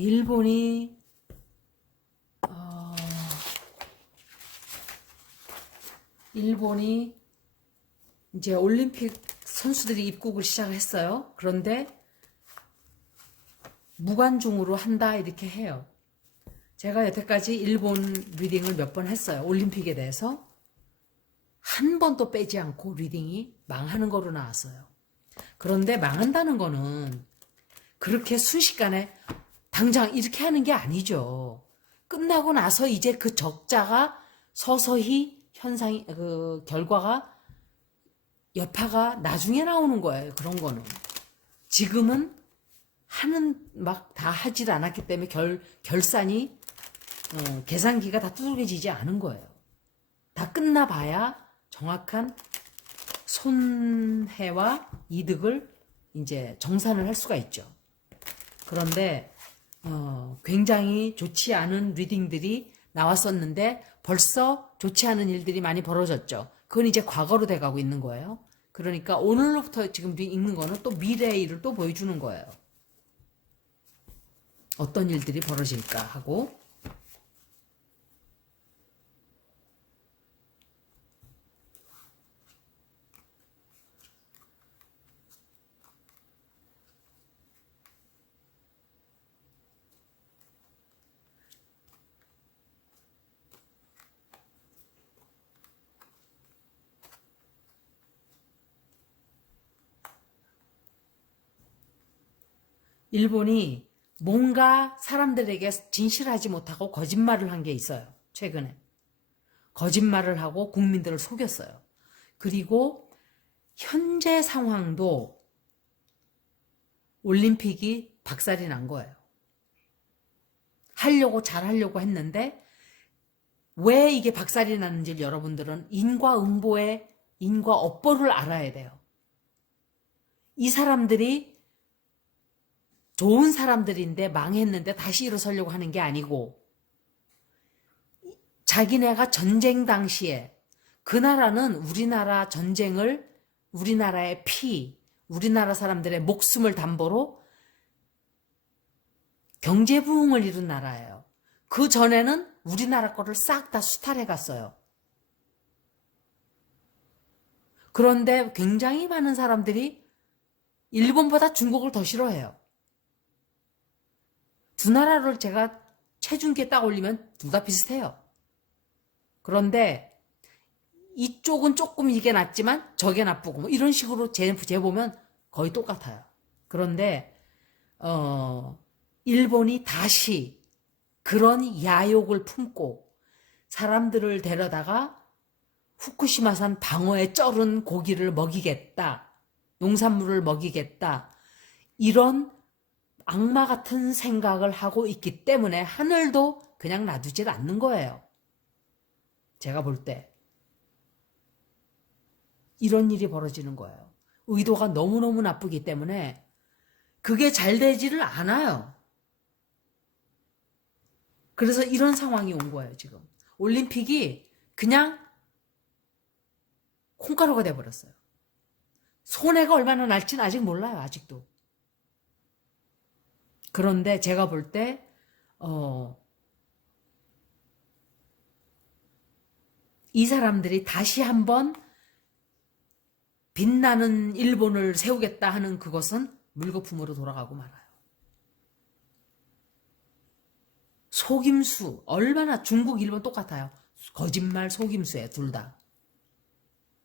일본이 일본이 이제 올림픽 선수들이 입국을 시작했어요. 그런데 무관중으로 한다 이렇게 해요. 제가 여태까지 일본 리딩을 몇 번 했어요. 올림픽에 대해서. 한 번도 빼지 않고 리딩이 망하는 거로 나왔어요. 그런데 망한다는 거는 그렇게 순식간에 당장 이렇게 하는 게 아니죠. 끝나고 나서 이제 그 적자가 서서히 그 결과가 여파가 나중에 나오는 거예요. 그런 거는. 지금은 막 다 하질 않았기 때문에 결산이 계산기가 다 두들겨지지 않은 거예요. 다 끝나봐야 정확한 손해와 이득을 이제 정산을 할 수가 있죠. 그런데 굉장히 좋지 않은 리딩들이 나왔었는데 벌써 좋지 않은 일들이 많이 벌어졌죠. 그건 이제 과거로 돼가고 있는 거예요. 그러니까 오늘로부터 지금 읽는 거는 또 미래의 일을 또 보여주는 거예요. 어떤 일들이 벌어질까 하고. 일본이 뭔가 사람들에게 진실하지 못하고 거짓말을 한 게 있어요. 최근에. 거짓말을 하고 국민들을 속였어요. 그리고 현재 상황도 올림픽이 박살이 난 거예요. 잘하려고 했는데 왜 이게 박살이 났는지 여러분들은 인과응보의 인과업보를 알아야 돼요. 이 사람들이 좋은 사람들인데 망했는데 다시 일어서려고 하는 게 아니고 자기네가 전쟁 당시에 그 나라는 우리나라 전쟁을 우리나라의 우리나라 사람들의 목숨을 담보로 경제 부흥을 이룬 나라예요. 그 전에는 우리나라 거를 싹 다 수탈해 갔어요. 그런데 굉장히 많은 사람들이 일본보다 중국을 더 싫어해요. 두 나라를 제가 체중계에 딱 올리면 둘 다 비슷해요. 그런데 이쪽은 조금 이게 낫지만 저게 나쁘고 뭐 이런 식으로 재보면 거의 똑같아요. 그런데 일본이 다시 그런 야욕을 품고 사람들을 데려다가 후쿠시마산 방어에 쩔은 고기를 먹이겠다. 농산물을 먹이겠다. 이런 악마 같은 생각을 하고 있기 때문에 하늘도 그냥 놔두질 않는 거예요. 제가 볼 때. 이런 일이 벌어지는 거예요. 의도가 너무너무 나쁘기 때문에 그게 잘 되지를 않아요. 그래서 이런 상황이 온 거예요, 지금. 올림픽이 그냥 콩가루가 돼버렸어요. 손해가 얼마나 날지는 아직 몰라요, 아직도. 그런데 제가 볼 때, 이 사람들이 다시 한번 빛나는 일본을 세우겠다 하는 그것은 물거품으로 돌아가고 말아요. 속임수, 얼마나 중국, 일본 똑같아요. 거짓말, 속임수에 둘 다.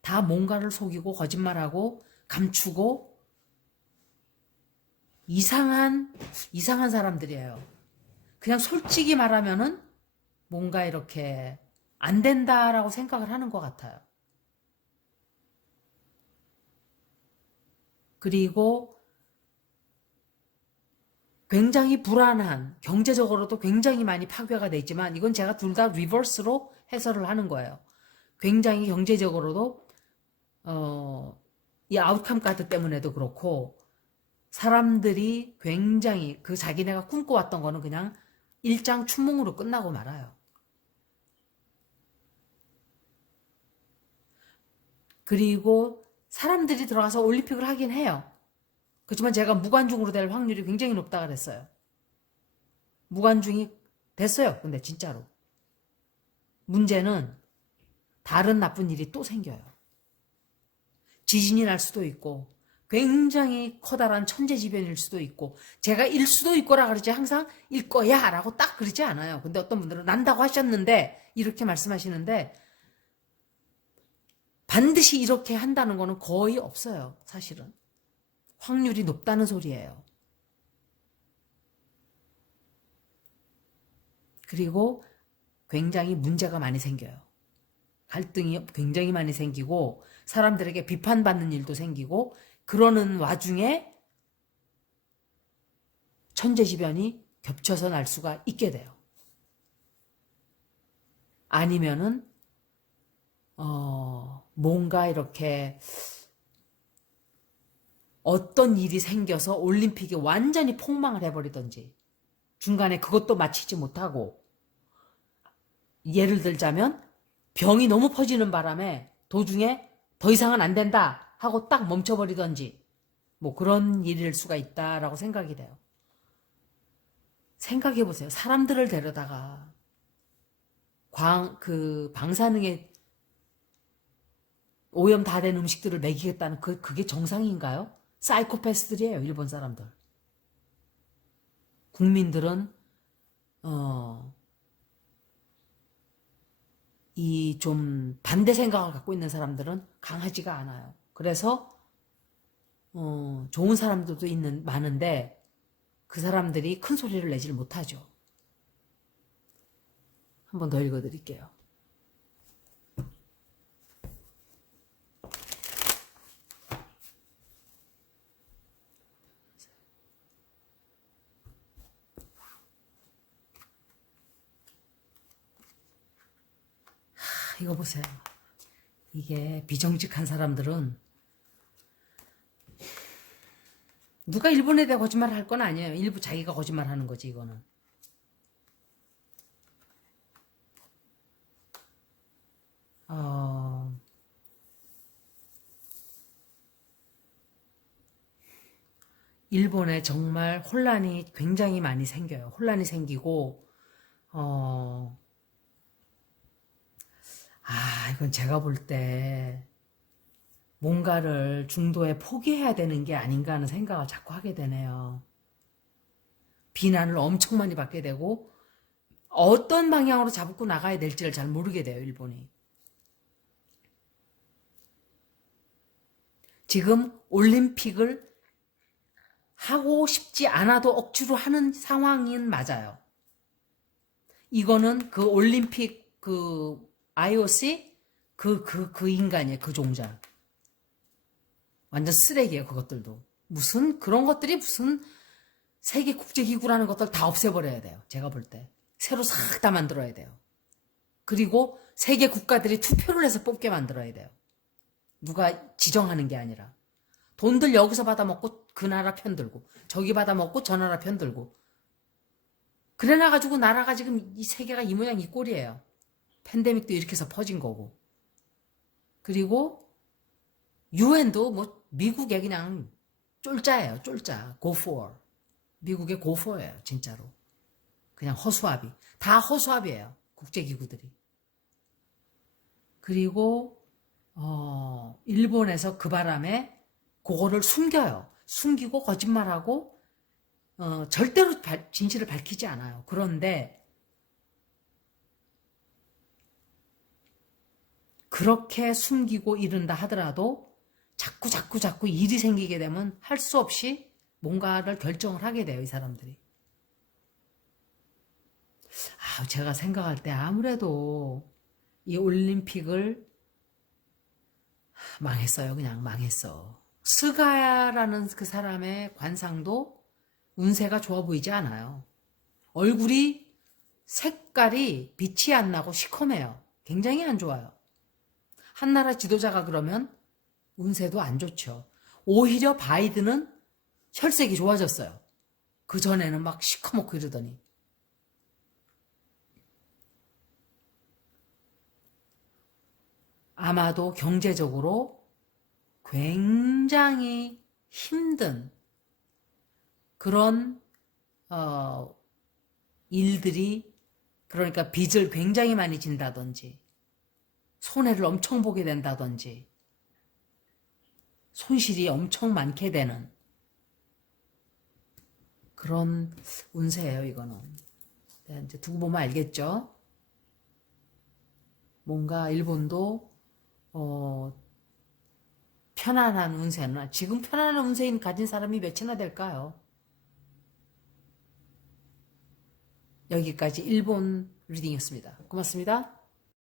다 뭔가를 속이고 거짓말하고 감추고 이상한 사람들이에요. 그냥 솔직히 말하면은 뭔가 이렇게 안 된다라고 생각을 하는 것 같아요. 그리고 굉장히 불안한, 경제적으로도 굉장히 많이 파괴가 되지만 이건 제가 둘 다 리버스로 해설을 하는 거예요. 굉장히 경제적으로도 이 아웃컴 카드 때문에도 그렇고 사람들이 굉장히 그 자기네가 꿈꿔왔던 거는 그냥 일장춘몽으로 끝나고 말아요. 그리고 사람들이 들어가서 올림픽을 하긴 해요. 그렇지만 제가 무관중으로 될 확률이 굉장히 높다 그랬어요. 무관중이 됐어요. 근데 진짜로. 문제는 다른 나쁜 일이 또 생겨요. 지진이 날 수도 있고 굉장히 커다란 천재지변일 수도 있고 제가 일 수도 있고라 그러지 항상 일 거야 라고 딱 그러지 않아요. 근데 어떤 분들은 난다고 하셨는데 이렇게 말씀하시는데 반드시 이렇게 한다는 거는 거의 없어요. 사실은. 확률이 높다는 소리예요. 그리고 굉장히 문제가 많이 생겨요. 갈등이 굉장히 많이 생기고 사람들에게 비판받는 일도 생기고 그러는 와중에 천재지변이 겹쳐서 날 수가 있게 돼요. 아니면은 뭔가 이렇게 어떤 일이 생겨서 올림픽이 완전히 폭망을 해버리든지 중간에 그것도 마치지 못하고 예를 들자면 병이 너무 퍼지는 바람에 도중에 더 이상은 안 된다 하고 딱 멈춰버리든지 뭐 그런 일일 수가 있다라고 생각이 돼요. 생각해보세요. 사람들을 데려다가 방사능에 오염 다 된 음식들을 먹이겠다는 그게 정상인가요? 사이코패스들이에요, 일본 사람들. 국민들은 이 좀 반대 생각을 갖고 있는 사람들은 강하지가 않아요. 그래서 좋은 사람들도 많은데 그 사람들이 큰 소리를 내질 못하죠. 한 번 더 읽어드릴게요. 이거 보세요. 이게 비정직한 사람들은 누가 일본에 대해 거짓말을 할 건 아니에요. 일부 자기가 거짓말하는 거지 이거는. 일본에 정말 혼란이 굉장히 많이 생겨요. 혼란이 생기고 이건 제가 볼 때 뭔가를 중도에 포기해야 되는 게 아닌가 하는 생각을 자꾸 하게 되네요. 비난을 엄청 많이 받게 되고 어떤 방향으로 잡고 나가야 될지를 잘 모르게 돼요, 일본이. 지금 올림픽을 하고 싶지 않아도 억지로 하는 상황인 맞아요. 이거는 그 올림픽 IOC 그 인간이에요. 그 종자. 완전 쓰레기예요. 그것들도. 무슨 그런 것들이 무슨 세계 국제기구라는 것들 다 없애버려야 돼요. 제가 볼 때. 새로 싹 다 만들어야 돼요. 그리고 세계 국가들이 투표를 해서 뽑게 만들어야 돼요. 누가 지정하는 게 아니라. 돈들 여기서 받아먹고 그 나라 편들고 저기 받아먹고 저 나라 편들고 그래놔가지고 나라가 지금 이 세계가 이 모양 이 꼴이에요. 팬데믹도 이렇게 해서 퍼진 거고. 그리고 유엔도 뭐 미국의 그냥 쫄자예요. 쫄자. go for. 미국의 go for예요. 진짜로. 그냥 허수아비. 다 허수아비예요. 국제기구들이. 그리고 일본에서 그 바람에 그거를 숨겨요. 숨기고 거짓말하고 절대로 진실을 밝히지 않아요. 그런데 그렇게 숨기고 이른다 하더라도 자꾸 일이 생기게 되면 할 수 없이 뭔가를 결정을 하게 돼요. 이 사람들이. 제가 생각할 때 아무래도 이 올림픽을 망했어요. 그냥 망했어. 스가야라는 그 사람의 관상도 운세가 좋아 보이지 않아요. 얼굴이 색깔이 빛이 안 나고 시커매요. 굉장히 안 좋아요. 한나라 지도자가 그러면 운세도 안 좋죠. 오히려 바이든은 혈색이 좋아졌어요. 그전에는 막 시커멓고 이러더니. 아마도 경제적으로 굉장히 힘든 그런 일들이, 그러니까 빚을 굉장히 많이 진다든지 손해를 엄청 보게 된다든지 손실이 엄청 많게 되는 그런 운세예요, 이거는. 네, 이제 두고 보면 알겠죠? 뭔가 일본도 편안한 운세는, 지금 편안한 운세인 가진 사람이 몇이나 될까요? 여기까지 일본 리딩이었습니다. 고맙습니다.